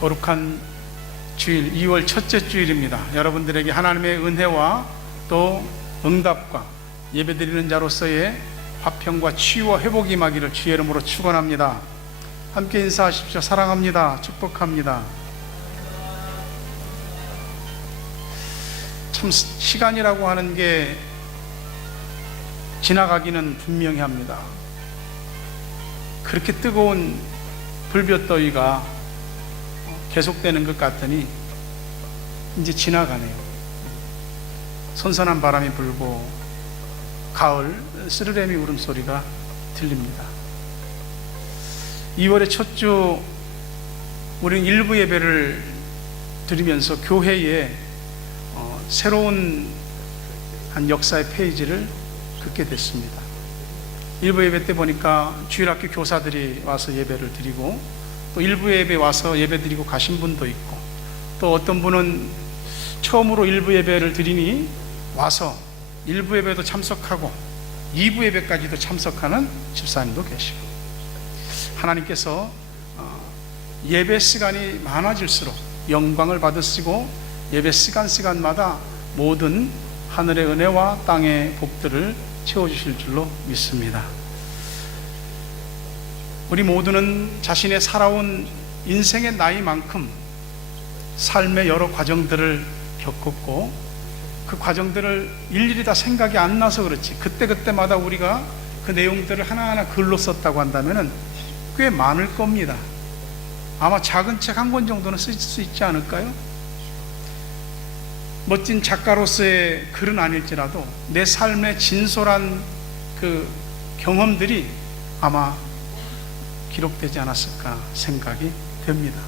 거룩한 주일 2월 첫째 주일입니다. 여러분들에게 하나님의 은혜와 또 응답과 예배드리는 자로서의 화평과 치유와 회복이 임하기를 주의 이름으로 축원합니다. 함께 인사하십시오. 사랑합니다. 축복합니다. 참 시간이라고 하는 게 지나가기는 분명히 합니다. 그렇게 뜨거운 불볕더위가 계속되는 것 같더니 이제 지나가네요. 선선한 바람이 불고 가을 스르래미 울음소리가 들립니다. 2월의 첫 주 우리는 일부 예배를 드리면서 교회에 새로운 한 역사의 페이지를 긋게 됐습니다. 일부 예배 때 보니까 주일학교 교사들이 와서 예배를 드리고 또 일부 예배 와서 예배 드리고 가신 분도 있고 또 어떤 분은 처음으로 일부 예배를 드리니 와서 일부 예배도 참석하고 2부 예배까지도 참석하는 집사님도 계시고, 하나님께서 예배 시간이 많아질수록 영광을 받으시고 예배 시간마다 모든 하늘의 은혜와 땅의 복들을 채워주실 줄로 믿습니다. 우리 모두는 자신의 살아온 인생의 나이만큼 삶의 여러 과정들을 겪었고 그 과정들을 일일이 다 생각이 안 나서 그렇지 그때마다 우리가 그 내용들을 하나하나 글로 썼다고 한다면 꽤 많을 겁니다. 아마 작은 책 한 권 정도는 쓸 수 있지 않을까요? 멋진 작가로서의 글은 아닐지라도 내 삶의 진솔한 그 경험들이 아마 기록되지 않았을까 생각이 됩니다.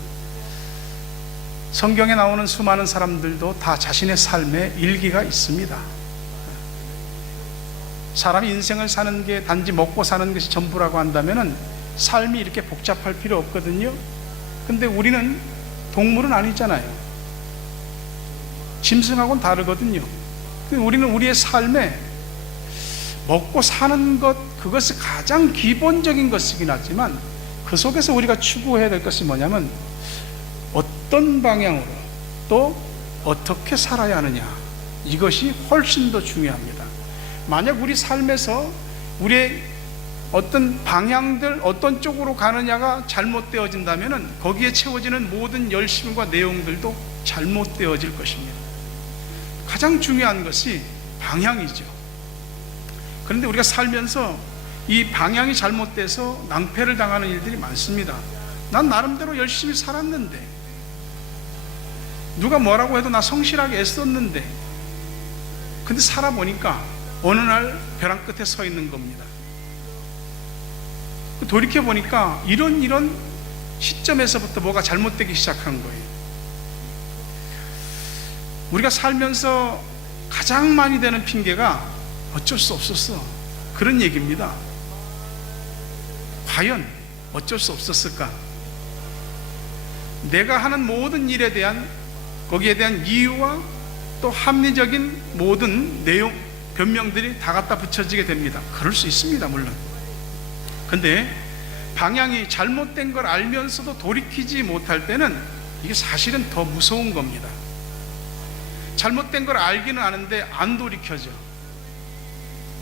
성경에 나오는 수많은 사람들도 다 자신의 삶에 일기가 있습니다. 사람이 인생을 사는 게 단지 먹고 사는 것이 전부라고 한다면 삶이 이렇게 복잡할 필요 없거든요. 근데 우리는 동물은 아니잖아요. 짐승하고는 다르거든요. 우리는 우리의 삶에 먹고 사는 것, 그것이 가장 기본적인 것이긴 하지만 그 속에서 우리가 추구해야 될 것이 뭐냐면 어떤 방향으로 또 어떻게 살아야 하느냐, 이것이 훨씬 더 중요합니다. 만약 우리 삶에서 우리의 어떤 방향들, 어떤 쪽으로 가느냐가 잘못되어진다면 거기에 채워지는 모든 열심과 내용들도 잘못되어질 것입니다. 가장 중요한 것이 방향이죠. 그런데 우리가 살면서 이 방향이 잘못돼서 낭패를 당하는 일들이 많습니다. 난 나름대로 열심히 살았는데, 누가 뭐라고 해도 나 성실하게 애썼는데, 근데 살아보니까 어느 날 벼랑 끝에 서 있는 겁니다. 돌이켜보니까 이런 시점에서부터 뭐가 잘못되기 시작한 거예요. 우리가 살면서 가장 많이 되는 핑계가 어쩔 수 없었어, 그런 얘기입니다. 과연 어쩔 수 없었을까? 내가 하는 모든 일에 대한, 거기에 대한 이유와 또 합리적인 모든 내용, 변명들이 다 갖다 붙여지게 됩니다. 그럴 수 있습니다, 물론. 근데 방향이 잘못된 걸 알면서도 돌이키지 못할 때는 이게 사실은 더 무서운 겁니다. 잘못된 걸 알기는 아는데 안 돌이켜져.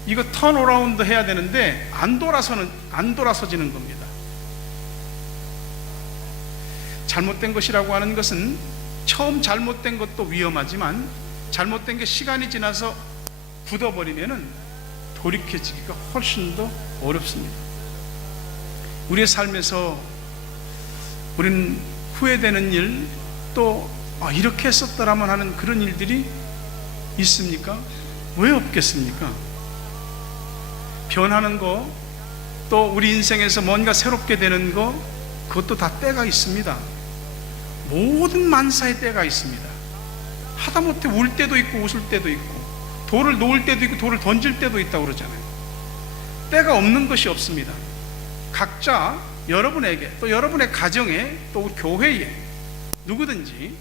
이거 턴어라운드 해야 되는데 안 돌아서지는 겁니다. 잘못된 것이라고 하는 것은 처음 잘못된 것도 위험하지만 잘못된 게 시간이 지나서 굳어버리면은 돌이켜지기가 훨씬 더 어렵습니다. 우리의 삶에서 우리는 후회되는 일, 또 이렇게 했었더라면 하는 그런 일들이 있습니까? 왜 없겠습니까? 변하는 거, 또 우리 인생에서 뭔가 새롭게 되는 거, 그것도 다 때가 있습니다. 모든 만사의 때가 있습니다. 하다못해 울 때도 있고 웃을 때도 있고, 돌을 놓을 때도 있고 돌을 던질 때도 있다고 그러잖아요. 때가 없는 것이 없습니다. 각자 여러분에게, 또 여러분의 가정에, 또 우리 교회에, 누구든지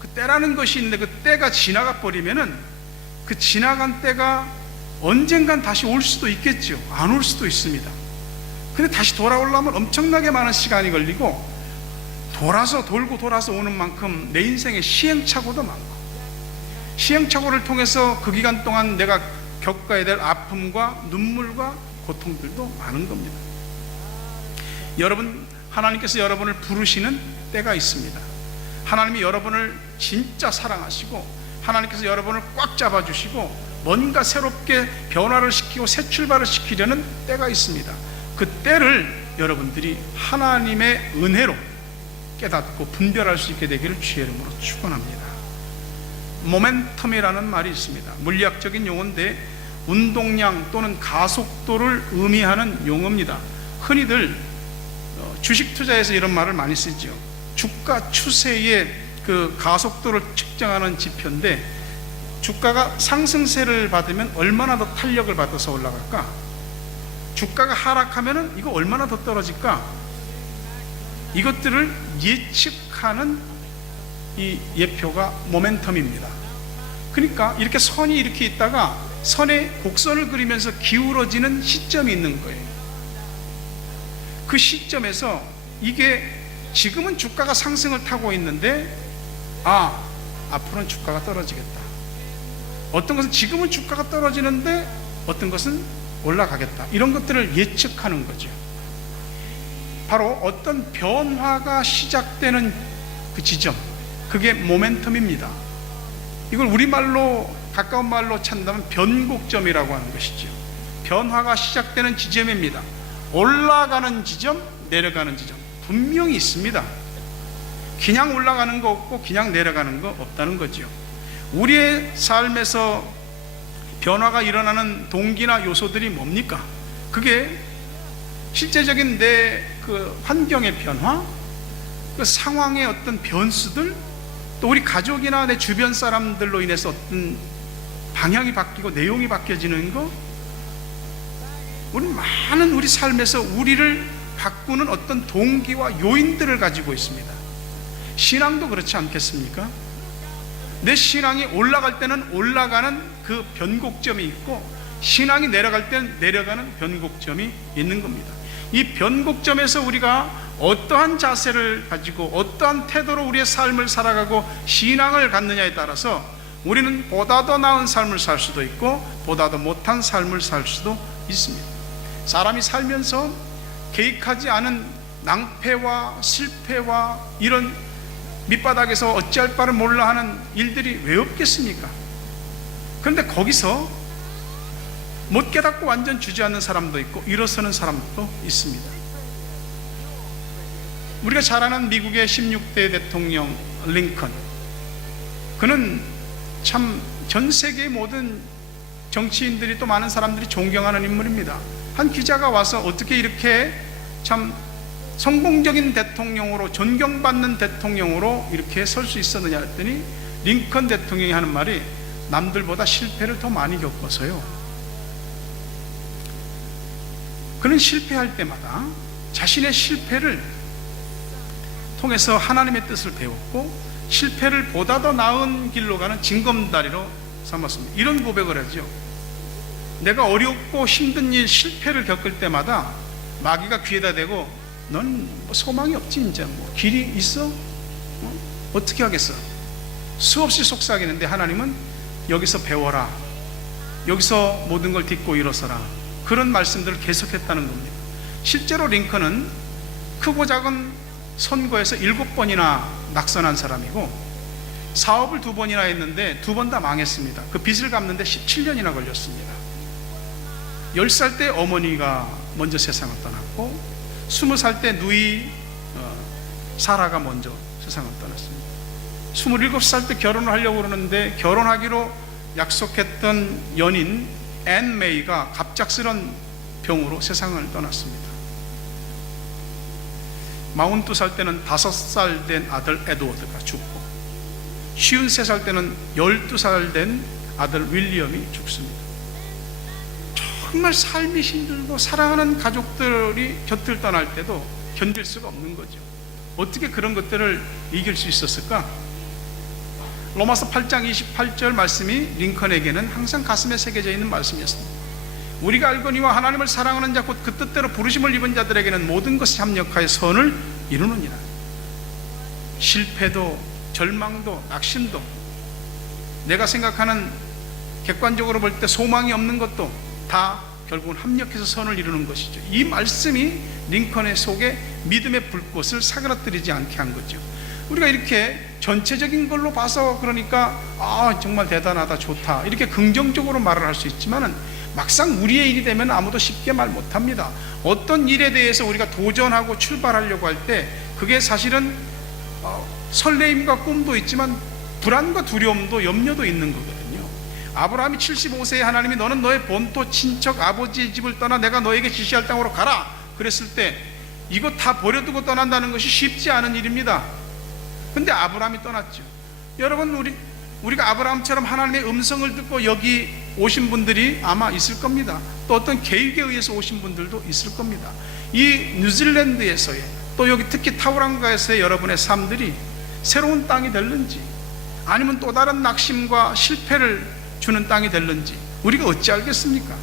그 때라는 것이 있는데 그 때가 지나가 버리면은 그 지나간 때가 언젠간 다시 올 수도 있겠죠. 안 올 수도 있습니다. 근데 다시 돌아오려면 엄청나게 많은 시간이 걸리고 돌고 돌아서 오는 만큼 내 인생에 시행착오도 많고, 시행착오를 통해서 그 기간 동안 내가 겪어야 될 아픔과 눈물과 고통들도 많은 겁니다. 여러분, 하나님께서 여러분을 부르시는 때가 있습니다. 하나님이 여러분을 진짜 사랑하시고 하나님께서 여러분을 꽉 잡아주시고 뭔가 새롭게 변화를 시키고 새 출발을 시키려는 때가 있습니다. 그 때를 여러분들이 하나님의 은혜로 깨닫고 분별할 수 있게 되기를 주의 이름으로 축원합니다. 모멘텀이라는 말이 있습니다. 물리학적인 용어인데 운동량 또는 가속도를 의미하는 용어입니다. 흔히들 주식 투자에서 이런 말을 많이 쓰죠. 주가 추세의 그 가속도를 측정하는 지표인데, 주가가 상승세를 받으면 얼마나 더 탄력을 받아서 올라갈까? 주가가 하락하면 이거 얼마나 더 떨어질까? 이것들을 예측하는 이 예표가 모멘텀입니다. 그러니까 이렇게 선이 이렇게 있다가 선에 곡선을 그리면서 기울어지는 시점이 있는 거예요. 그 시점에서 이게 지금은 주가가 상승을 타고 있는데 앞으로는 주가가 떨어지겠다. 어떤 것은 지금은 주가가 떨어지는데 어떤 것은 올라가겠다. 이런 것들을 예측하는 거죠. 바로 어떤 변화가 시작되는 그 지점, 그게 모멘텀입니다. 이걸 우리말로 가까운 말로 찾는다면 변곡점이라고 하는 것이죠. 변화가 시작되는 지점입니다. 올라가는 지점, 내려가는 지점 분명히 있습니다. 그냥 올라가는 거 없고 그냥 내려가는 거 없다는 거죠. 우리의 삶에서 변화가 일어나는 동기나 요소들이 뭡니까? 그게 실제적인 내 그 환경의 변화, 그 상황의 어떤 변수들, 또 우리 가족이나 내 주변 사람들로 인해서 어떤 방향이 바뀌고 내용이 바뀌어지는 거, 우리 많은 우리 삶에서 우리를 바꾸는 어떤 동기와 요인들을 가지고 있습니다. 신앙도 그렇지 않겠습니까? 내 신앙이 올라갈 때는 올라가는 그 변곡점이 있고, 신앙이 내려갈 때는 내려가는 변곡점이 있는 겁니다. 이 변곡점에서 우리가 어떠한 자세를 가지고 어떠한 태도로 우리의 삶을 살아가고 신앙을 갖느냐에 따라서 우리는 보다 더 나은 삶을 살 수도 있고 보다 더 못한 삶을 살 수도 있습니다. 사람이 살면서 계획하지 않은 낭패와 실패와 이런 밑바닥에서 어찌할 바를 몰라 하는 일들이 왜 없겠습니까? 그런데 거기서 못 깨닫고 완전 주저앉는 사람도 있고 일어서는 사람도 있습니다. 우리가 잘 아는 미국의 16대 대통령 링컨, 그는 참 전 세계의 모든 정치인들이 또 많은 사람들이 존경하는 인물입니다. 한 기자가 와서 어떻게 이렇게 참 성공적인 대통령으로, 존경받는 대통령으로 이렇게 설 수 있었느냐 했더니 링컨 대통령이 하는 말이 남들보다 실패를 더 많이 겪어서요, 그는 실패할 때마다 자신의 실패를 통해서 하나님의 뜻을 배웠고 실패를 보다 더 나은 길로 가는 징검다리로 삼았습니다. 이런 고백을 하죠. 내가 어렵고 힘든 일, 실패를 겪을 때마다 마귀가 귀에다 대고 넌 뭐 소망이 없지, 이제 뭐 길이 있어? 어떻게 하겠어? 수없이 속삭이는데 하나님은 여기서 배워라, 여기서 모든 걸 딛고 일어서라, 그런 말씀들을 계속했다는 겁니다. 실제로 링컨은 크고 작은 선거에서 7번이나 낙선한 사람이고 사업을 2번이나 했는데 2번 다 망했습니다. 그 빚을 갚는데 17년이나 걸렸습니다. 10살 때 어머니가 먼저 세상을 떠났고 20살 때 누이 사라가 먼저 세상을 떠났습니다. 27살 때 결혼을 하려고 그러는데 결혼하기로 약속했던 연인 앤 메이가 갑작스런 병으로 세상을 떠났습니다. 42살 때는 5살 된 아들 에드워드가 죽고 53살 때는 12살 된 아들 윌리엄이 죽습니다. 정말 삶이 힘들고 사랑하는 가족들이 곁을 떠날 때도 견딜 수가 없는 거죠. 어떻게 그런 것들을 이길 수 있었을까? 로마서 8장 28절 말씀이 링컨에게는 항상 가슴에 새겨져 있는 말씀이었습니다. 우리가 알거니와 하나님을 사랑하는 자 곧 그 뜻대로 부르심을 입은 자들에게는 모든 것이 합력하여 선을 이루느니라. 실패도 절망도 낙심도 내가 생각하는 객관적으로 볼 때 소망이 없는 것도 다 결국은 합력해서 선을 이루는 것이죠. 이 말씀이 링컨의 속에 믿음의 불꽃을 사그라뜨리지 않게 한 거죠. 우리가 이렇게 전체적인 걸로 봐서 그러니까 정말 대단하다, 좋다 이렇게 긍정적으로 말을 할 수 있지만은 막상 우리의 일이 되면 아무도 쉽게 말 못합니다. 어떤 일에 대해서 우리가 도전하고 출발하려고 할 때 그게 사실은 설레임과 꿈도 있지만 불안과 두려움도 염려도 있는 거거든요. 아브라함이 75세에 하나님이 너는 너의 본토 친척 아버지의 집을 떠나 내가 너에게 지시할 땅으로 가라 그랬을 때 이거 다 버려두고 떠난다는 것이 쉽지 않은 일입니다. 근데 아브라함이 떠났죠. 여러분, 우리가 아브라함처럼 하나님의 음성을 듣고 여기 오신 분들이 아마 있을 겁니다. 또 어떤 계획에 의해서 오신 분들도 있을 겁니다. 이 뉴질랜드에서의 또 여기 특히 타우랑가에서의 여러분의 삶들이 새로운 땅이 될는지 아니면 또 다른 낙심과 실패를 주는 땅이 될는지 우리가 어찌 알겠습니까?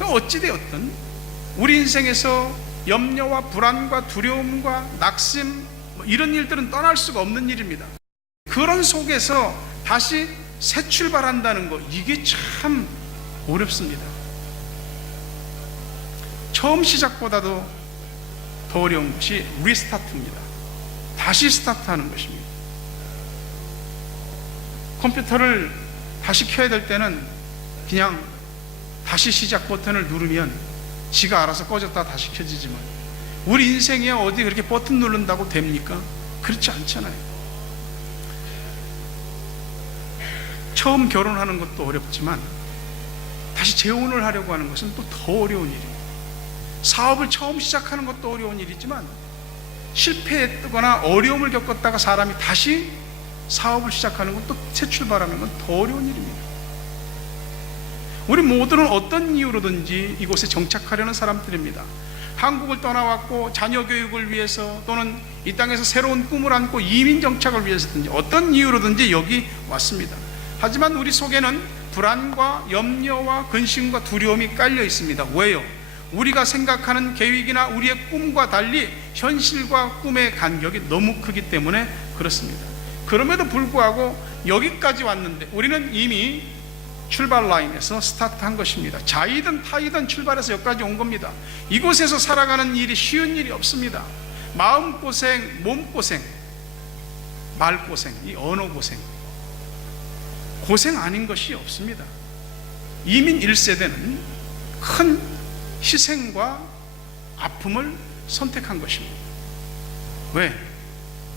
어찌되었든 우리 인생에서 염려와 불안과 두려움과 낙심 이런 일들은 떠날 수가 없는 일입니다. 그런 속에서 다시 새 출발한다는 거 이게 참 어렵습니다. 처음 시작보다도 더 어려운 것이 리스타트입니다. 다시 스타트하는 것입니다. 컴퓨터를 다시 켜야 될 때는 그냥 다시 시작 버튼을 누르면 지가 알아서 꺼졌다 다시 켜지지만 우리 인생에 어디 그렇게 버튼 누른다고 됩니까? 그렇지 않잖아요. 처음 결혼하는 것도 어렵지만 다시 재혼을 하려고 하는 것은 또 더 어려운 일이에요. 사업을 처음 시작하는 것도 어려운 일이지만 실패했거나 어려움을 겪었다가 사람이 다시 사업을 시작하는 건 또 새 출발하는 건 더 어려운 일입니다. 우리 모두는 어떤 이유로든지 이곳에 정착하려는 사람들입니다. 한국을 떠나왔고 자녀 교육을 위해서 또는 이 땅에서 새로운 꿈을 안고 이민 정착을 위해서든지 어떤 이유로든지 여기 왔습니다. 하지만 우리 속에는 불안과 염려와 근심과 두려움이 깔려 있습니다. 왜요? 우리가 생각하는 계획이나 우리의 꿈과 달리 현실과 꿈의 간격이 너무 크기 때문에 그렇습니다. 그럼에도 불구하고 여기까지 왔는데 우리는 이미 출발 라인에서 스타트한 것입니다. 자이든 타이든 출발해서 여기까지 온 겁니다. 이곳에서 살아가는 일이 쉬운 일이 없습니다. 마음고생, 몸고생, 말고생, 이 언어고생 고생 아닌 것이 없습니다. 이민 1세대는 큰 희생과 아픔을 선택한 것입니다. 왜?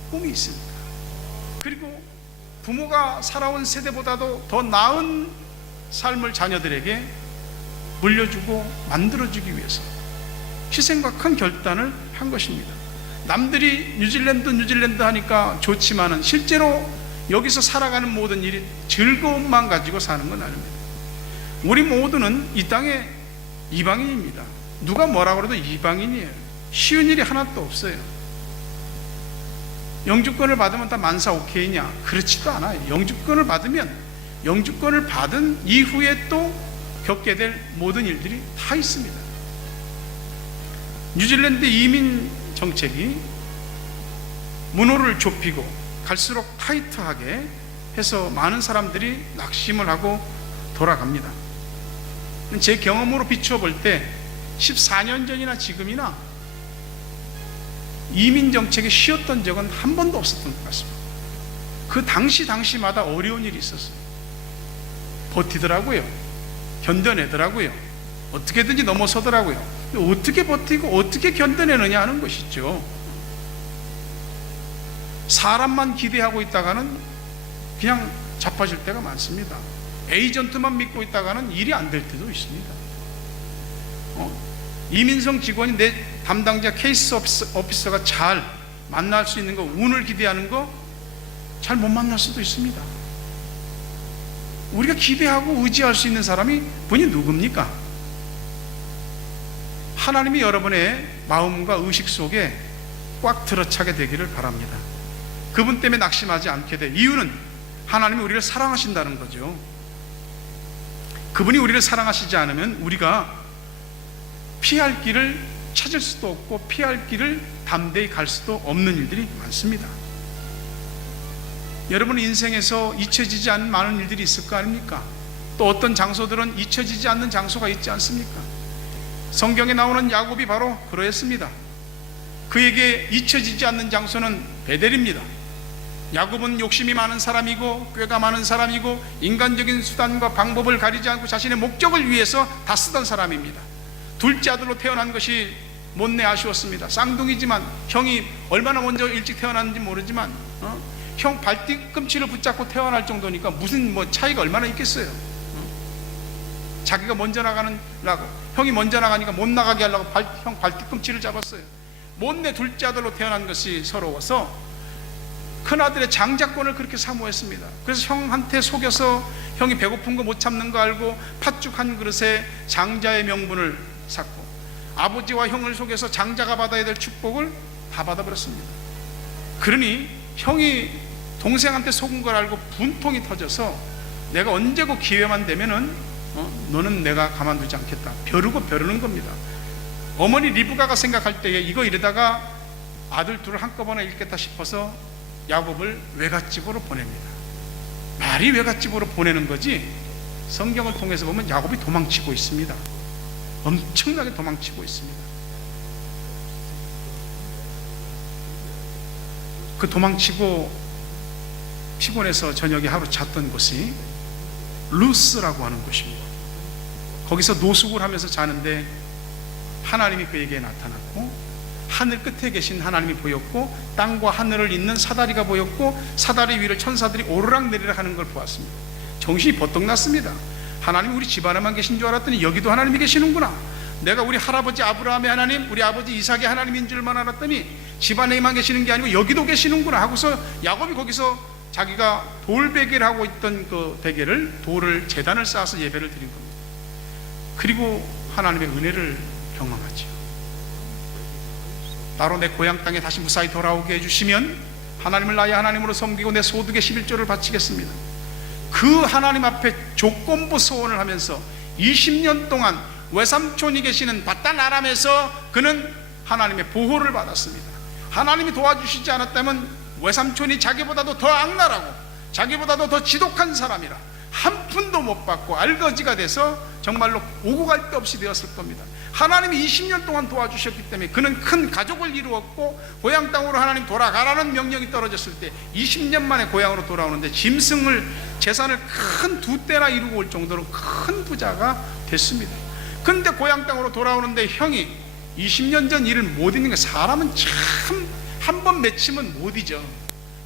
꿈이 있습니다. 그리고 부모가 살아온 세대보다도 더 나은 삶을 자녀들에게 물려주고 만들어주기 위해서 희생과 큰 결단을 한 것입니다. 남들이 뉴질랜드 하니까 좋지만은 실제로 여기서 살아가는 모든 일이 즐거움만 가지고 사는 건 아닙니다. 우리 모두는 이 땅의 이방인입니다. 누가 뭐라 그래도 이방인이에요. 쉬운 일이 하나도 없어요. 영주권을 받으면 다 만사 오케이냐? 그렇지도 않아요. 영주권을 받으면 영주권을 받은 이후에 또 겪게 될 모든 일들이 다 있습니다. 뉴질랜드 이민 정책이 문호를 좁히고 갈수록 타이트하게 해서 많은 사람들이 낙심을 하고 돌아갑니다. 제 경험으로 비추어 볼 때 14년 전이나 지금이나 이민 정책이 쉬었던 적은 한 번도 없었던 것 같습니다. 그 당시마다 어려운 일이 있었어요. 버티더라고요. 견뎌내더라고요. 어떻게든지 넘어서더라고요. 어떻게 버티고 어떻게 견뎌내느냐 하는 것이죠. 사람만 기대하고 있다가는 그냥 자빠질 때가 많습니다. 에이전트만 믿고 있다가는 일이 안 될 때도 있습니다. 이민성 직원이 내 담당자 케이스 오피서가 잘 만날 수 있는 거, 운을 기대하는 거 잘 못 만날 수도 있습니다. 우리가 기대하고 의지할 수 있는 사람이 분이 누굽니까? 하나님이 여러분의 마음과 의식 속에 꽉 들어차게 되기를 바랍니다. 그분 때문에 낙심하지 않게 될 이유는 하나님이 우리를 사랑하신다는 거죠. 그분이 우리를 사랑하시지 않으면 우리가 피할 길을 찾을 수도 없고 피할 길을 담대히 갈 수도 없는 일들이 많습니다. 여러분 인생에서 잊혀지지 않는 많은 일들이 있을 거 아닙니까? 또 어떤 장소들은 잊혀지지 않는 장소가 있지 않습니까? 성경에 나오는 야곱이 바로 그러했습니다. 그에게 잊혀지지 않는 장소는 베델입니다. 야곱은 욕심이 많은 사람이고 꾀가 많은 사람이고 인간적인 수단과 방법을 가리지 않고 자신의 목적을 위해서 다 쓰던 사람입니다. 둘째 아들로 태어난 것이 못내 아쉬웠습니다. 쌍둥이지만 형이 얼마나 먼저 일찍 태어났는지 모르지만 형 발뒤꿈치를 붙잡고 태어날 정도니까 무슨 차이가 얼마나 있겠어요. 자기가 먼저 나가는라고, 형이 먼저 나가니까 못 나가게 하려고 형 발뒤꿈치를 잡았어요. 못내 둘째 아들로 태어난 것이 서러워서 큰아들의 장자권을 그렇게 사모했습니다. 그래서 형한테 속여서 형이 배고픈 거 못 참는 거 알고 팥죽 한 그릇에 장자의 명분을 샀고, 아버지와 형을 속여서 장자가 받아야 될 축복을 다 받아버렸습니다. 그러니 형이 동생한테 속은 걸 알고 분통이 터져서 내가 언제고 기회만 되면은 너는 내가 가만두지 않겠다, 벼르는 겁니다. 어머니 리브가가 생각할 때에 이거 이러다가 아들 둘을 한꺼번에 잃겠다 싶어서 야곱을 외갓집으로 보냅니다. 말이 외갓집으로 보내는 거지, 성경을 통해서 보면 야곱이 도망치고 있습니다. 엄청나게 도망치고 있습니다. 그 도망치고 피곤해서 저녁에 하루 잤던 곳이 루스라고 하는 곳입니다. 거기서 노숙을 하면서 자는데 하나님이 그에게 나타났고, 하늘 끝에 계신 하나님이 보였고, 땅과 하늘을 잇는 사다리가 보였고, 사다리 위를 천사들이 오르락내리락 하는 걸 보았습니다. 정신이 버떡 났습니다. 하나님이 우리 집안에만 계신 줄 알았더니 여기도 하나님이 계시는구나. 내가 우리 할아버지 아브라함의 하나님, 우리 아버지 이삭의 하나님인 줄만 알았더니 집안에만 계시는 게 아니고 여기도 계시는구나 하고서 야곱이 거기서 자기가 돌베개를 하고 있던 그 베개를, 돌을, 제단을 쌓아서 예배를 드린 겁니다. 그리고 하나님의 은혜를 경험하죠. 나로 내 고향 땅에 다시 무사히 돌아오게 해주시면 하나님을 나의 하나님으로 섬기고 내 소득의 11조를 바치겠습니다. 그 하나님 앞에 조건부 소원을 하면서 20년 동안 외삼촌이 계시는 바단 아람에서 그는 하나님의 보호를 받았습니다. 하나님이 도와주시지 않았다면 외삼촌이 자기보다도 더 악랄하고 자기보다도 더 지독한 사람이라 한 푼도 못 받고 알거지가 돼서 정말로 오고 갈 데 없이 되었을 겁니다. 하나님이 20년 동안 도와주셨기 때문에 그는 큰 가족을 이루었고, 고향 땅으로 하나님 돌아가라는 명령이 떨어졌을 때 20년 만에 고향으로 돌아오는데 짐승을, 재산을 큰 2대나 이루고 올 정도로 큰 부자가 됐습니다. 근데 고향 땅으로 돌아오는데 형이 20년 전 일을 못 잊는 게, 사람은 참 한 번 맺히면 못 잊어.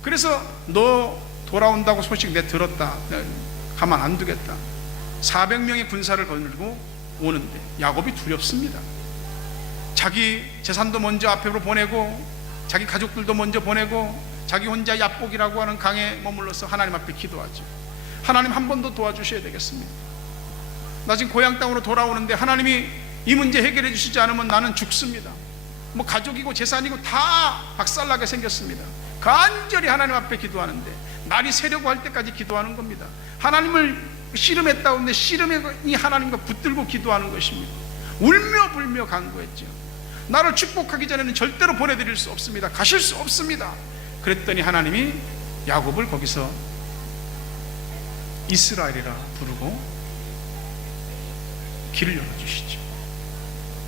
그래서 너 돌아온다고 소식 내 들었다, 가만 안 두겠다. 400명의 군사를 거느리고 오는데 야곱이 두렵습니다. 자기 재산도 먼저 앞으로 보내고 자기 가족들도 먼저 보내고 자기 혼자 야복이라고 하는 강에 머물러서 하나님 앞에 기도하죠. 하나님 한 번 더 도와주셔야 되겠습니다. 나 지금 고향 땅으로 돌아오는데 하나님이 이 문제 해결해 주시지 않으면 나는 죽습니다. 뭐 가족이고 재산이고 다 박살나게 생겼습니다. 간절히 하나님 앞에 기도하는데 날이 새려고 할 때까지 기도하는 겁니다. 하나님을 씨름했다는데 씨름이 하나님과 붙들고 기도하는 것입니다. 울며 불며 간구했죠. 나를 축복하기 전에는 절대로 보내드릴 수 없습니다. 가실 수 없습니다. 그랬더니 하나님이 야곱을 거기서 이스라엘이라 부르고 길을 열어주시죠.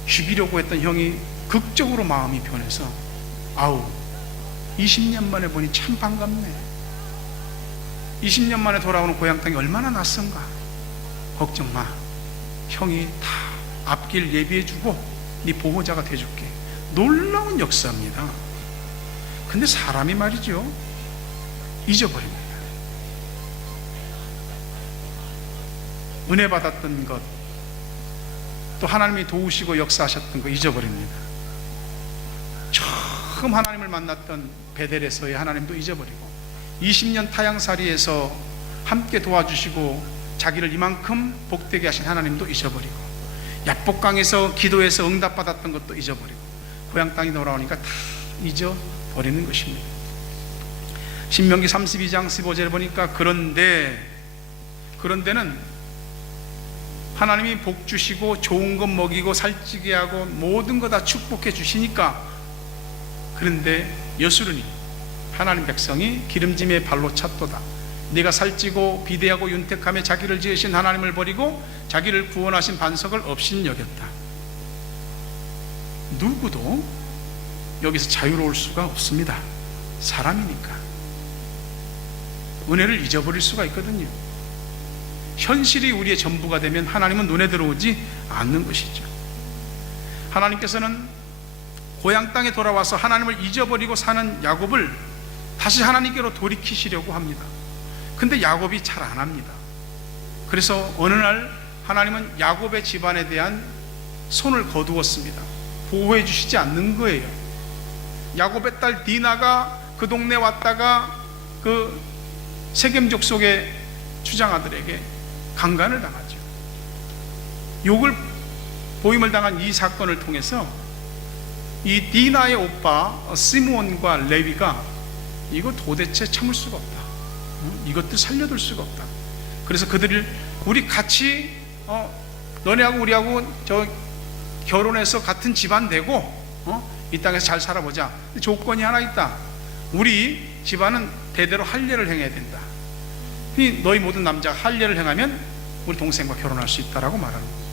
죽이려고 했던 형이 극적으로 마음이 변해서, 아우 20년 만에 보니 참 반갑네. 20년 만에 돌아오는 고향 땅이 얼마나 낯선가. 걱정 마, 형이 다 앞길 예비해주고 네 보호자가 돼줄게. 놀라운 역사입니다. 근데 사람이 말이죠, 잊어버립니다. 은혜 받았던 것, 또 하나님이 도우시고 역사하셨던 거 잊어버립니다. 처음 하나님을 만났던 베델에서의 하나님도 잊어버리고, 20년 타향살이에서 함께 도와주시고 자기를 이만큼 복되게 하신 하나님도 잊어버리고, 야복강에서 기도해서 응답받았던 것도 잊어버리고, 고향 땅이 돌아오니까 다 잊어버리는 것입니다. 신명기 32장 15절에 보니까 그런데는 하나님이 복 주시고 좋은 것 먹이고 살찌게 하고 모든 거 다 축복해 주시니까. 그런데 여수르니 하나님 백성이 기름짐의 발로 찼도다. 네가 살찌고 비대하고 윤택하며 자기를 지으신 하나님을 버리고 자기를 구원하신 반석을 없인 여겼다. 누구도 여기서 자유로울 수가 없습니다. 사람이니까. 은혜를 잊어버릴 수가 있거든요. 현실이 우리의 전부가 되면 하나님은 눈에 들어오지 않는 것이죠. 하나님께서는 고향 땅에 돌아와서 하나님을 잊어버리고 사는 야곱을 다시 하나님께로 돌이키시려고 합니다. 근데 야곱이 잘 안 합니다. 그래서 어느 날 하나님은 야곱의 집안에 대한 손을 거두었습니다. 보호해 주시지 않는 거예요. 야곱의 딸 디나가 그 동네 왔다가 그 세겜 족속의 주장아들에게 강간을 당하죠. 욕을 보임을 당한 이 사건을 통해서 이 디나의 오빠 시므온과 레위가 이거 도대체 참을 수가 없다. 이것도 살려둘 수가 없다. 그래서 그들을 우리 같이 너네하고 우리하고 저 결혼해서 같은 집안 되고 이 땅에서 잘 살아보자. 조건이 하나 있다. 우리 집안은 대대로 할례를 행해야 된다. 너희 모든 남자가 할례를 행하면 우리 동생과 결혼할 수 있다라고 말하는 거예요.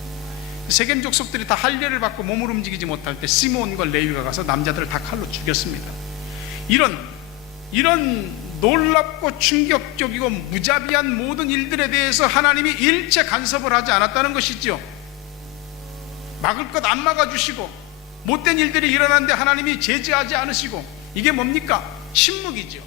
세겜 족속들이 다 할례를 받고 몸을 움직이지 못할 때 시므온과 레위가 가서 남자들을 다 칼로 죽였습니다. 이런 놀랍고 충격적이고 무자비한 모든 일들에 대해서 하나님이 일체 간섭을 하지 않았다는 것이죠. 막을 것 안 막아주시고 못된 일들이 일어나는데 하나님이 제지하지 않으시고, 이게 뭡니까? 침묵이죠.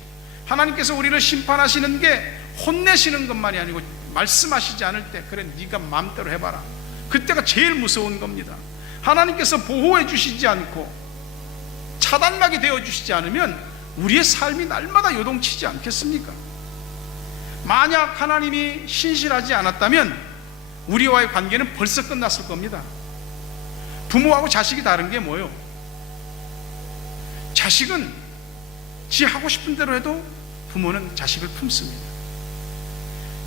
하나님께서 우리를 심판하시는 게 혼내시는 것만이 아니고 말씀하시지 않을 때, 그래 네가 마음대로 해봐라, 그때가 제일 무서운 겁니다. 하나님께서 보호해 주시지 않고 차단막이 되어 주시지 않으면 우리의 삶이 날마다 요동치지 않겠습니까? 만약 하나님이 신실하지 않았다면 우리와의 관계는 벌써 끝났을 겁니다. 부모하고 자식이 다른 게 뭐예요? 자식은 지 하고 싶은 대로 해도 부모는 자식을 품습니다.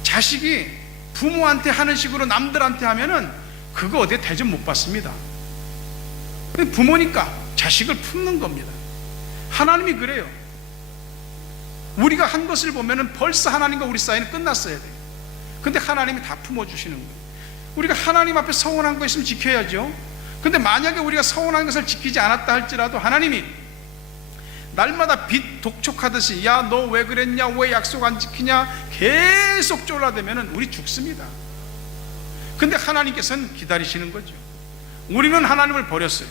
자식이 부모한테 하는 식으로 남들한테 하면은 그거 어디에 대접 못 받습니다. 부모니까 자식을 품는 겁니다. 하나님이 그래요. 우리가 한 것을 보면은 벌써 하나님과 우리 사이는 끝났어야 돼요. 근데 하나님이 다 품어주시는 거예요. 우리가 하나님 앞에 서운한 거 있으면 지켜야죠. 근데 만약에 우리가 서운한 것을 지키지 않았다 할지라도 하나님이 날마다 빛 독촉하듯이 야 너 왜 그랬냐, 왜 약속 안 지키냐 계속 쫄라대면은 우리 죽습니다. 근데 하나님께서는 기다리시는 거죠. 우리는 하나님을 버렸어요.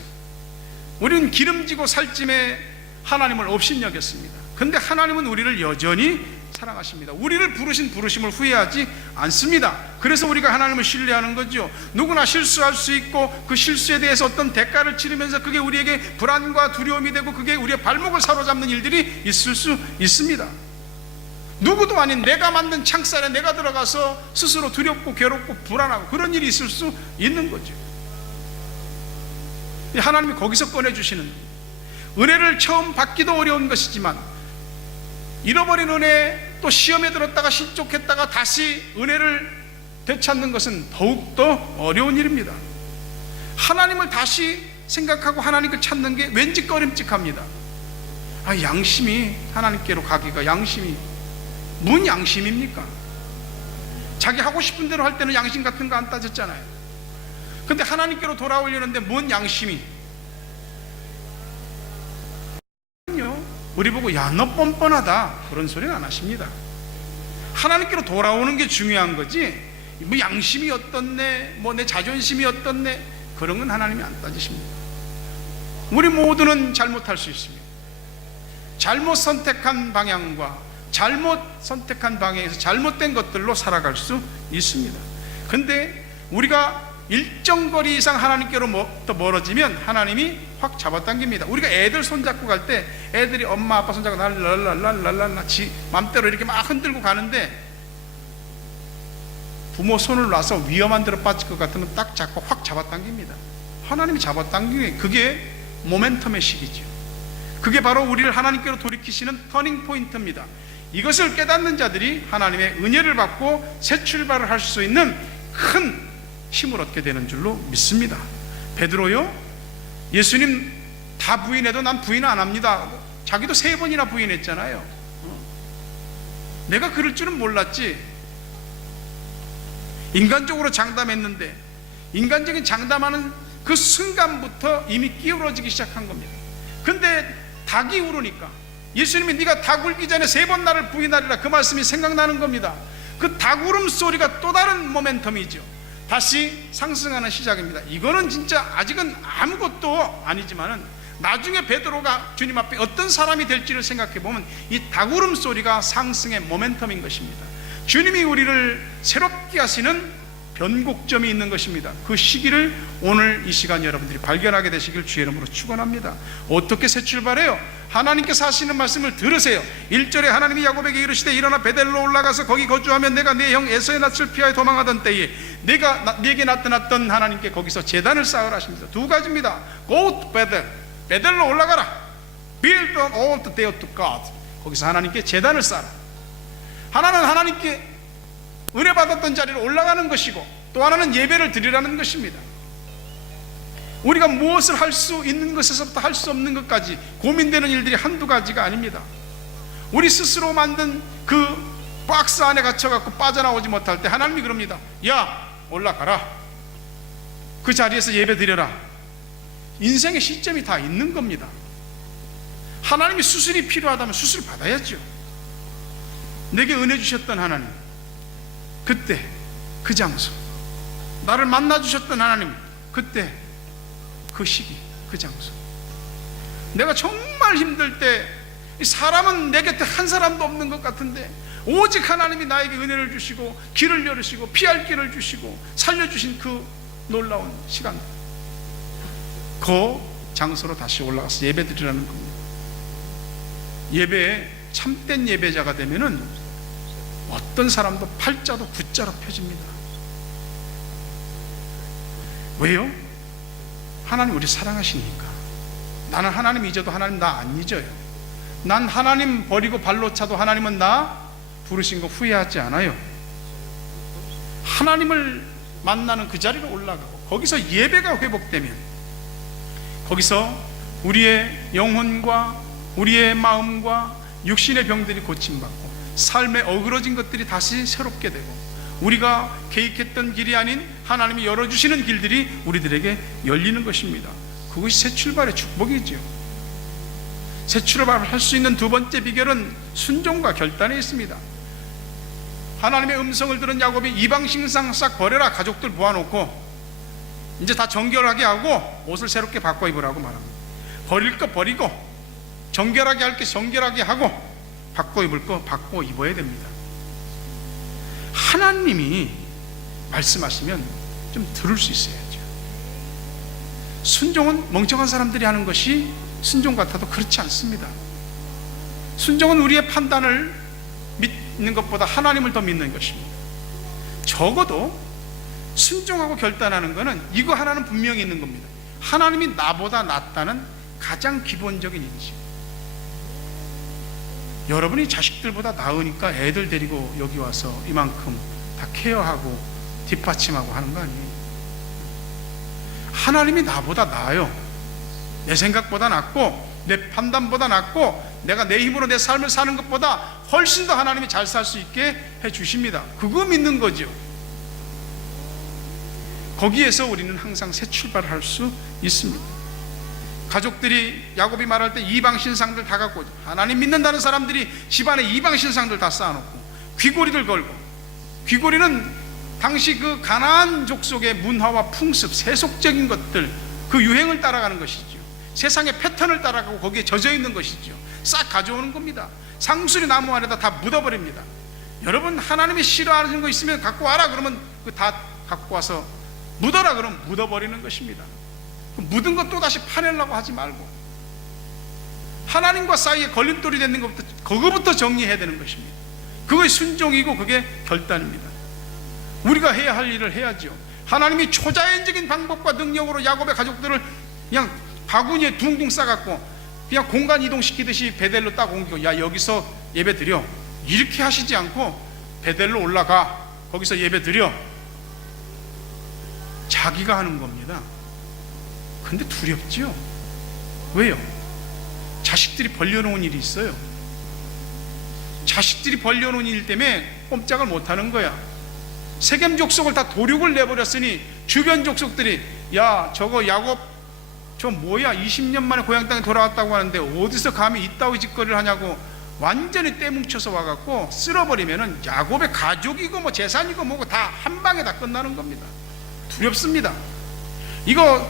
우리는 기름지고 살찜에 하나님을 업신여겼습니다. 근데 하나님은 우리를 여전히 사랑하십니다. 우리를 부르신 부르심을 후회하지 않습니다. 그래서 우리가 하나님을 신뢰하는 거죠. 누구나 실수할 수 있고 그 실수에 대해서 어떤 대가를 치르면서 그게 우리에게 불안과 두려움이 되고 그게 우리의 발목을 사로잡는 일들이 있을 수 있습니다. 누구도 아닌 내가 만든 창살에 내가 들어가서 스스로 두렵고 괴롭고 불안하고 그런 일이 있을 수 있는 거죠. 하나님이 거기서 꺼내주시는 은혜를 처음 받기도 어려운 것이지만 잃어버린 은혜, 또 시험에 들었다가 실족했다가 다시 은혜를 되찾는 것은 더욱더 어려운 일입니다. 하나님을 다시 생각하고 하나님을 찾는 게 왠지 꺼림칙합니다. 양심이 하나님께로 가기가, 양심이 뭔 양심입니까? 자기 하고 싶은 대로 할 때는 양심 같은 거 안 따졌잖아요. 근데 하나님께로 돌아오려는데 뭔 양심이? 우리 보고 야 너 뻔뻔하다 그런 소리는 안 하십니다. 하나님께로 돌아오는 게 중요한 거지 뭐 양심이 어떻네, 뭐 내 자존심이 어떻네, 그런 건 하나님이 안 따지십니다. 우리 모두는 잘못할 수 있습니다. 잘못 선택한 방향과 잘못 선택한 방향에서 잘못된 것들로 살아갈 수 있습니다. 근데 우리가 일정 거리 이상 하나님께로 더 멀어지면 하나님이 확 잡아당깁니다. 우리가 애들 손잡고 갈 때 애들이 엄마 아빠 손잡고 랄랄랄랄랄랄라 지 맘대로 이렇게 막 흔들고 가는데 부모 손을 놔서 위험한 데로 빠질 것 같으면 딱 잡고 확 잡아당깁니다. 하나님이 잡아당기는 그게 모멘텀의 시기죠. 그게 바로 우리를 하나님께로 돌이키시는 터닝 포인트입니다. 이것을 깨닫는 자들이 하나님의 은혜를 받고 새 출발을 할 수 있는 큰 힘을 얻게 되는 줄로 믿습니다. 베드로요, 예수님 다 부인해도 난 부인 안 합니다. 자기도 3번이나 부인했잖아요. 내가 그럴 줄은 몰랐지. 인간적으로 장담했는데 인간적인 장담하는 그 순간부터 이미 기울어지기 시작한 겁니다. 근데 닭이 울으니까, 예수님이 네가 닭 울기 전에 3번 나를 부인하리라, 그 말씀이 생각나는 겁니다. 그 닭 울음소리가 또 다른 모멘텀이죠. 다시 상승하는 시작입니다. 이거는 진짜 아직은 아무것도 아니지만은 나중에 베드로가 주님 앞에 어떤 사람이 될지를 생각해 보면 이 닭 울음소리가 상승의 모멘텀인 것입니다. 주님이 우리를 새롭게 하시는 변곡점이 있는 것입니다. 그 시기를 오늘 이 시간 여러분들이 발견하게 되시길 주의 이름으로 축원합니다. 어떻게 새 출발해요? 하나님께서 하시는 말씀을 들으세요. 1절에 하나님이 야곱에게 이르시되 일어나 베델로 올라가서 거기 거주하면 내가 내 형 에서의 낯을 피하여 도망하던 때에 내가 네게 나타났던 하나님께 거기서 제단을 쌓으라 하십니다. 2가지입니다. Go to Bethel, 베델로 올라가라. Build an altar there to God. 거기서 하나님께 제단을 쌓아라. 하나는 하나님께 은혜 받았던 자리로 올라가는 것이고, 또 하나는 예배를 드리라는 것입니다. 우리가 무엇을 할 수 있는 것에서부터 할 수 없는 것까지 고민되는 일들이 한두 가지가 아닙니다. 우리 스스로 만든 그 박스 안에 갇혀갖고 빠져나오지 못할 때 하나님이 그럽니다. 야, 올라가라. 그 자리에서 예배 드려라. 인생의 시점이 다 있는 겁니다. 하나님이 수술이 필요하다면 수술 받아야죠. 내게 은혜 주셨던 하나님, 그때 그 장소, 나를 만나 주셨던 하나님, 그때 그 시기, 그 장소. 내가 정말 힘들 때 사람은 내 곁에 한 사람도 없는 것 같은데 오직 하나님이 나에게 은혜를 주시고 길을 열으시고 피할 길을 주시고 살려주신 그 놀라운 시간, 그 장소로 다시 올라가서 예배 드리라는 겁니다. 예배에 참된 예배자가 되면은 어떤 사람도 팔자도 구자로 펴집니다. 왜요? 하나님 우리 사랑하시니까. 나는 하나님 잊어도 하나님 나 안 잊어요. 난 하나님 버리고 발로 차도 하나님은 나 부르신 거 후회하지 않아요. 하나님을 만나는 그 자리로 올라가고 거기서 예배가 회복되면 거기서 우리의 영혼과 우리의 마음과 육신의 병들이 고침받고 삶에 어그러진 것들이 다시 새롭게 되고 우리가 계획했던 길이 아닌 하나님이 열어주시는 길들이 우리들에게 열리는 것입니다. 그것이 새 출발의 축복이죠. 새 출발을 할 수 있는 두 번째 비결은 순종과 결단에 있습니다. 하나님의 음성을 들은 야곱이 이방 신상 싹 버려라, 가족들 모아놓고 이제 다 정결하게 하고 옷을 새롭게 바꿔 입으라고 말합니다. 버릴 거 버리고 정결하게 할 게 정결하게 하고 바꿔 입을 거 바꿔 입어야 됩니다. 하나님이 말씀하시면 좀 들을 수 있어야죠. 순종은 멍청한 사람들이 하는 것이 순종 같아도 그렇지 않습니다. 순종은 우리의 판단을 믿는 것보다 하나님을 더 믿는 것입니다. 적어도 순종하고 결단하는 것은 이거 하나는 분명히 있는 겁니다. 하나님이 나보다 낫다는 가장 기본적인 인식. 여러분이 자식들보다 나으니까 애들 데리고 여기 와서 이만큼 다 케어하고 뒷받침하고 하는 거 아니에요. 하나님이 나보다 나아요. 내 생각보다 낫고 내 판단보다 낫고 내가 내 힘으로 내 삶을 사는 것보다 훨씬 더 하나님이 잘 살 수 있게 해주십니다. 그거 믿는 거죠. 거기에서 우리는 항상 새 출발을 할 수 있습니다. 가족들이 야곱이 말할 때 이방 신상들 다 갖고 오죠. 하나님 믿는다는 사람들이 집안에 이방 신상들 다 쌓아놓고 귀고리를 걸고, 귀고리는 당시 그 가나안 족속의 문화와 풍습, 세속적인 것들, 그 유행을 따라가는 것이죠. 세상의 패턴을 따라가고 거기에 젖어 있는 것이죠. 싹 가져오는 겁니다. 상수리 나무 안에다 다 묻어버립니다. 여러분, 하나님이 싫어하는 거 있으면 갖고 와라 그러면 그 다 갖고 와서 묻어라 그러면 묻어버리는 것입니다. 묻은 것 또다시 파내려고 하지 말고 하나님과 사이에 걸림돌이 되는 것부터 그거부터 정리해야 되는 것입니다. 그것이 순종이고 그게 결단입니다. 우리가 해야 할 일을 해야죠. 하나님이 초자연적인 방법과 능력으로 야곱의 가족들을 그냥 바구니에 둥둥 싸갖고 그냥 공간 이동시키듯이 베델로 딱 옮기고, 야 여기서 예배 드려, 이렇게 하시지 않고 베델로 올라가, 거기서 예배 드려. 자기가 하는 겁니다. 근데 두렵지요. 왜요? 자식들이 벌려놓은 일이 있어요. 자식들이 벌려놓은 일 때문에 꼼짝을 못하는 거야. 세겜 족속을 다 도륙을 내버렸으니 주변 족속들이 야 저거 야곱 저 뭐야 20년 만에 고향 땅에 돌아왔다고 하는데 어디서 감히 이따위 짓거리를 하냐고 완전히 떼뭉쳐서 와갖고 쓸어버리면은 야곱의 가족이고 뭐 재산이고 뭐고 다 한 방에 다 끝나는 겁니다. 두렵습니다. 이거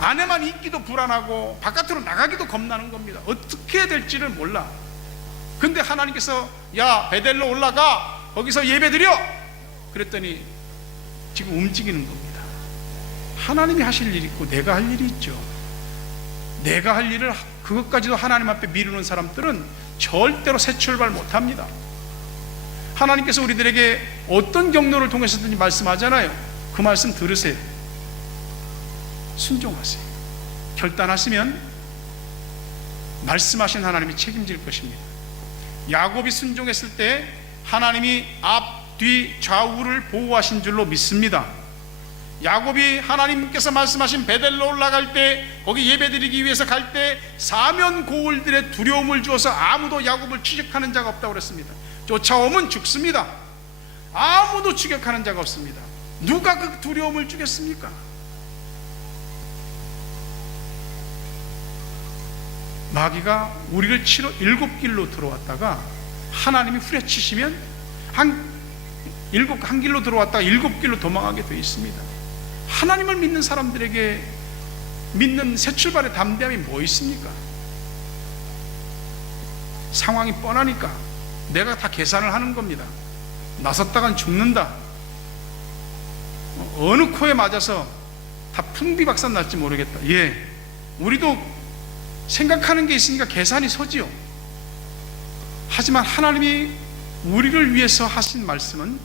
안에만 있기도 불안하고 바깥으로 나가기도 겁나는 겁니다. 어떻게 해야 될지를 몰라. 근데 하나님께서 야 베델로 올라가 거기서 예배드려 그랬더니 지금 움직이는 겁니다. 하나님이 하실 일이 있고 내가 할 일이 있죠. 내가 할 일을 그것까지도 하나님 앞에 미루는 사람들은 절대로 새 출발 못합니다. 하나님께서 우리들에게 어떤 경로를 통해서든지 말씀하잖아요. 그 말씀 들으세요. 순종하세요. 결단하시면 말씀하신 하나님이 책임질 것입니다. 야곱이 순종했을 때 하나님이 앞, 뒤, 좌우를 보호하신 줄로 믿습니다. 야곱이 하나님께서 말씀하신 베델로 올라갈 때 거기 예배드리기 위해서 갈 때 사면 고울들의 두려움을 주어서 아무도 야곱을 추격하는 자가 없다고 그랬습니다. 쫓아오면 죽습니다. 아무도 추격하는 자가 없습니다. 누가 그 두려움을 주겠습니까? 마귀가 우리를 치러 7길로 들어왔다가 하나님이 후려치시면 한 길로 들어왔다가 7길로 도망하게 되어 있습니다. 하나님을 믿는 사람들에게 믿는 새 출발의 담대함이 뭐 있습니까? 상황이 뻔하니까 내가 다 계산을 하는 겁니다. 나섰다간 죽는다. 어느 코에 맞아서 다 풍비박산 날지 모르겠다. 예, 우리도 생각하는 게 있으니까 계산이 서지요. 하지만 하나님이 우리를 위해서 하신 말씀은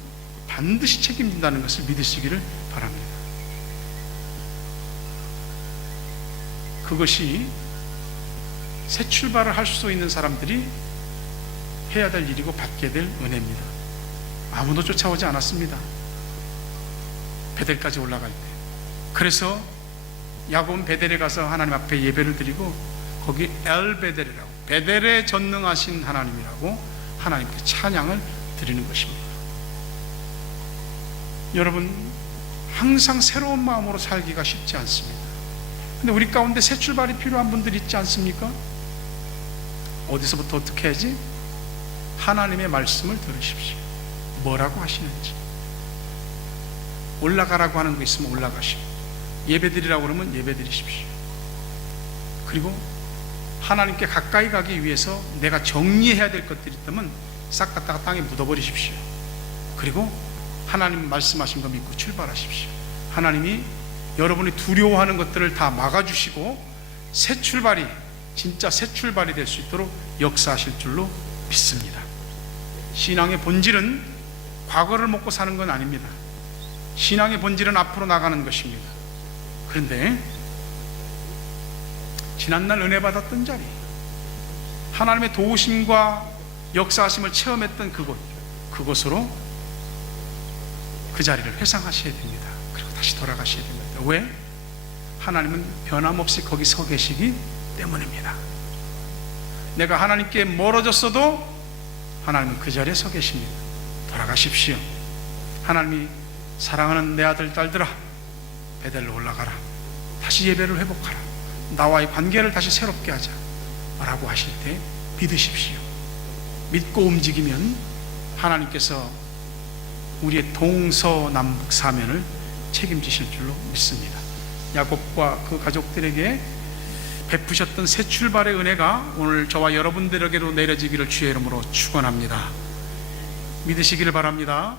반드시 책임진다는 것을 믿으시기를 바랍니다. 그것이 새 출발을 할 수 있는 사람들이 해야 될 일이고 받게 될 은혜입니다. 아무도 쫓아오지 않았습니다. 베델까지 올라갈 때. 그래서 야곱은 베델에 가서 하나님 앞에 예배를 드리고 거기 엘베델이라고 베델에 전능하신 하나님이라고 하나님께 찬양을 드리는 것입니다. 여러분, 항상 새로운 마음으로 살기가 쉽지 않습니다. 근데 우리 가운데 새 출발이 필요한 분들 있지 않습니까? 어디서부터 어떻게 해야지? 하나님의 말씀을 들으십시오. 뭐라고 하시는지. 올라가라고 하는 거 있으면 올라가시고, 예배드리라고 그러면 예배드리십시오. 그리고 하나님께 가까이 가기 위해서 내가 정리해야 될 것들이 있다면 싹 갖다가 땅에 묻어버리십시오. 그리고 하나님 말씀하신 거 믿고 출발하십시오. 하나님이 여러분이 두려워하는 것들을 다 막아주시고 새 출발이 진짜 새 출발이 될 수 있도록 역사하실 줄로 믿습니다. 신앙의 본질은 과거를 먹고 사는 건 아닙니다. 신앙의 본질은 앞으로 나가는 것입니다. 그런데 지난날 은혜 받았던 자리, 하나님의 도우심과 역사하심을 체험했던 그곳으로 그 자리를 회상하셔야 됩니다. 그리고 다시 돌아가셔야 됩니다. 왜? 하나님은 변함없이 거기 서 계시기 때문입니다. 내가 하나님께 멀어졌어도 하나님은 그 자리에 서 계십니다. 돌아가십시오. 하나님이 사랑하는 내 아들 딸들아, 베델로 올라가라. 다시 예배를 회복하라. 나와의 관계를 다시 새롭게 하자 라고 하실 때 믿으십시오. 믿고 움직이면 하나님께서 우리의 동서남북 사면을 책임지실 줄로 믿습니다. 야곱과 그 가족들에게 베푸셨던 새 출발의 은혜가 오늘 저와 여러분들에게로 내려지기를 주의 이름으로 축원합니다. 믿으시기를 바랍니다.